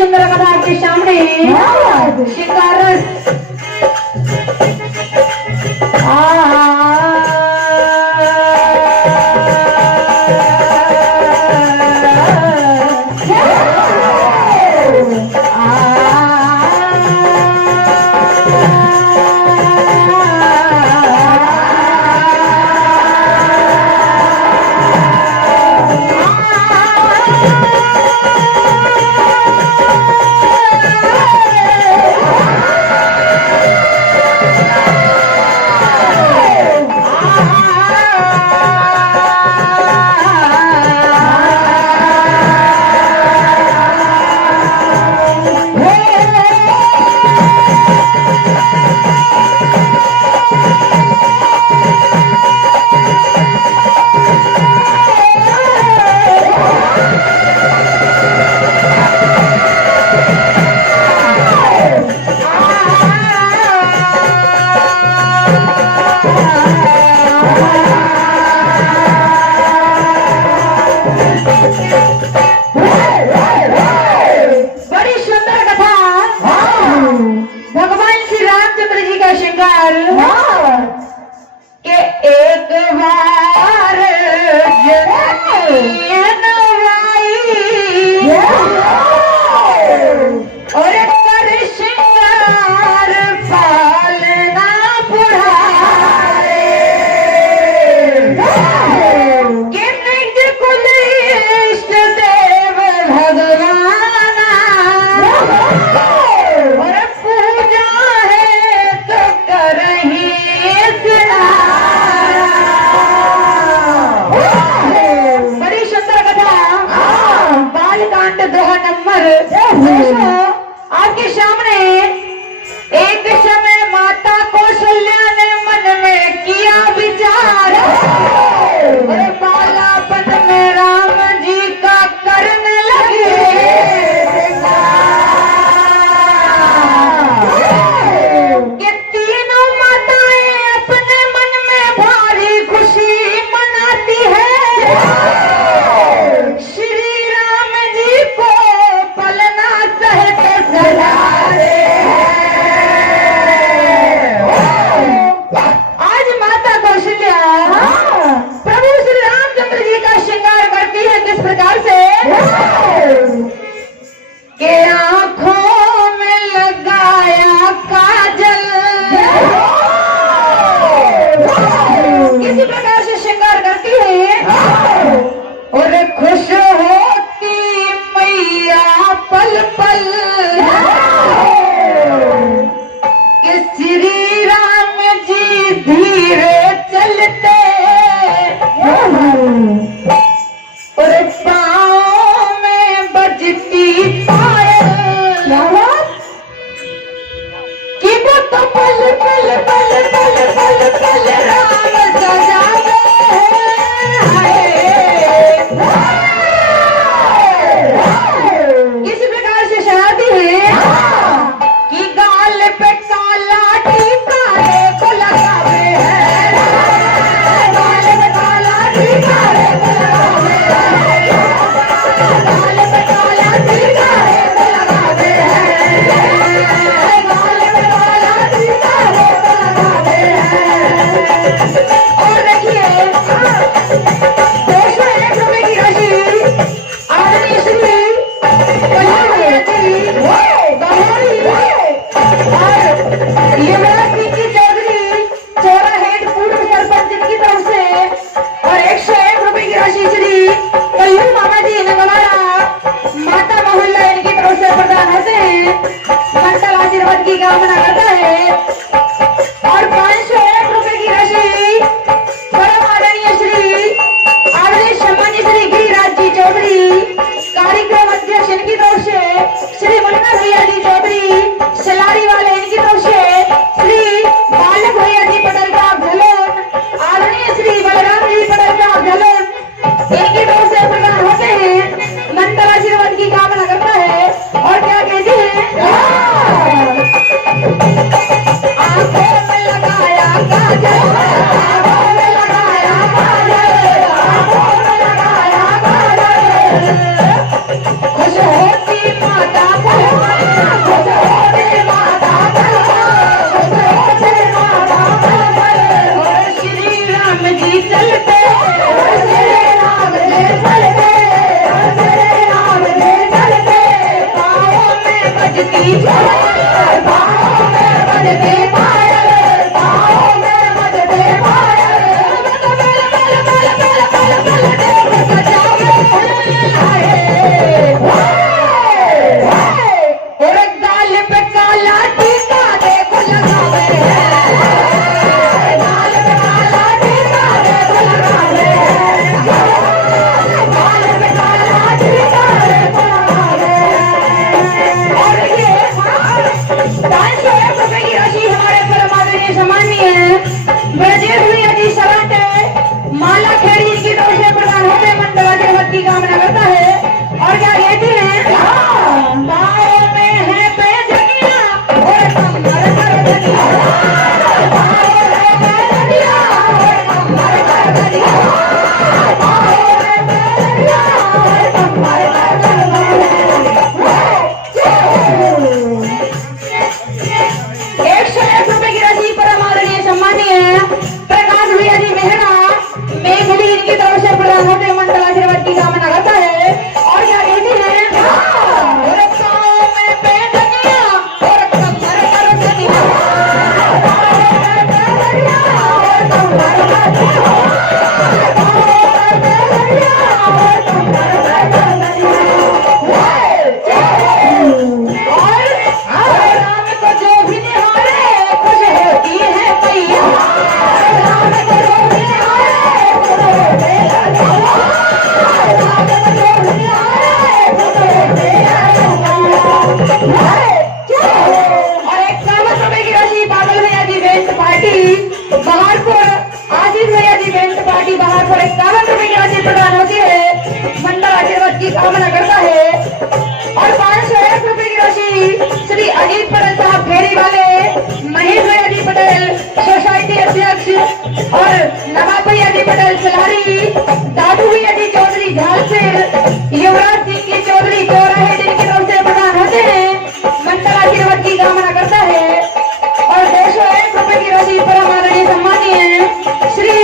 सुंदर कथा आपके सामने शिकार आपके सामने एक समय माता कौशल्या ने मन में किया विचार, बालापन में राम जी का करने लगे कि तीनों माताएं अपने मन में भारी खुशी मनाती है। धीरे चलते और पाँव श्री कल्लू मामा जी नगवाड़ा माता मोहल्ला इनकी तरफ से प्रदान होते हैं। मंडल आशीर्वाद की कामना करता है और 501 रुपए की राशि परम आदरणीय श्री आदरणीय सम्मानित श्री गिरिराज जी चौधरी कार्यक्रम अध्यक्ष इनकी तरफ से श्री मुन्ना भैया जी चौधरी सलारी वाले इनकी तरफ से श्री बालक भैया जी पटेल का झलोन आदरणीय श्री बलराम जी पटेल का झलोन इनकी तरफ से प्रदान होते हैं। मंडल आशीर्वाद की कामना करता है और क्या कहते हैं, आंखों में लगाया काजल, आंखों में लगाया काजल, आंखों में लगाया काजल, खुश होती माता कलमा, खुश होती माता कलमा, खुश होती माता कलमा, और श्री राम जी चलते, और श्री राम जी चलते, और श्री राम जी चलते, पाँवों में बजती पायल, पाँवों में बजती पायल, पाँवों में बजती पायल, बल बल बल बल बल बल बल देव सजावे आए, और गाल पे काला टीका देखो लगावे, गाल पे काला टीका देखो लगावे, गाल पे काला टीका देखो लगावे। और ये 501 रुपए की राशि हमारे परम आदरणीय सम्मानीय ब्रजेश भैया जी सराटे माला खेड़ी इनकी तरफ से प्रदान होते मंडल आशीर्वाद की कामना करता है और क्या कहते हैं, पाँव में है पैजनिया और कमर पर धनिया, पाँव में पैजनिया और कमर पर धनिया, पाँव में पैजनिया और कमर पर धनिया। 101 रुपए की राशि परम आदरणीय सम्मानीय प्रकाश भैया जी मेहरा मेघली इनकी तरफ से प्रदान होते मंडल आशीर्वाद की कामना करता है और क्या कहते हैं, और पाँव में पैजनिया और कमर पर धनिया, पाँव में पैजनिया और कमर पर धनिया, पाँव में पैजनिया और कमर पर धनिया। और राम को जो भी निहारे खुश होती है मैया, राम को जो भी निहारे खुश होते हैं, राम को जो भी निहारे खुश होते हैं। और 51 रुपए की राशि बादल भैया जी बेंच पार्टी बहारपुर, आशीष भैया जी बेंच पार्टी बहारपुर 51 रुपए की राशि प्रदान होती है, मंडल आशीर्वाद की कामना करता है। और 501 रुपए की राशि श्री अजीत पटेल साहब फेरी वाले महेश भैया जी पटेल सोसाइटी अध्यक्ष और नवाब भैया जी पटेल सलारी, दादू भैया जी चौधरी झालसिर, युवराज सिंह जी चौधरी चौराहे जिनकी तरफ से प्रदान होते हैं, मंडल आशीर्वाद की कामना करता है। और 201 रुपए की राशि परम आदरणीय सम्मानीय श्री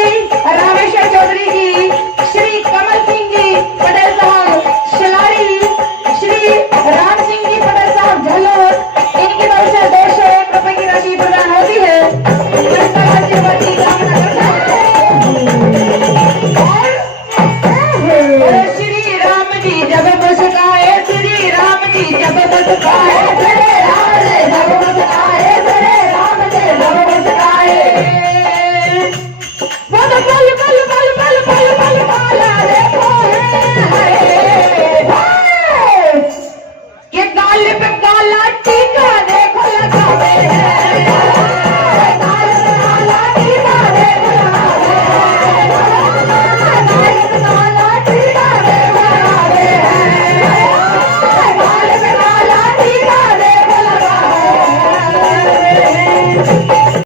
रामेश्वर चौधरी जी, श्री कमल सिंह जी पटेल साहब सलारी, श्री राम सिंह जी पटेल साहब झलोर इनकी तरफ से 201 रुपए की राशि प्रदान होती है, मंडल आशीर्वाद की कामना करता है। और श्री राम जी जब बस खाए, श्री राम जी जब बस खाए,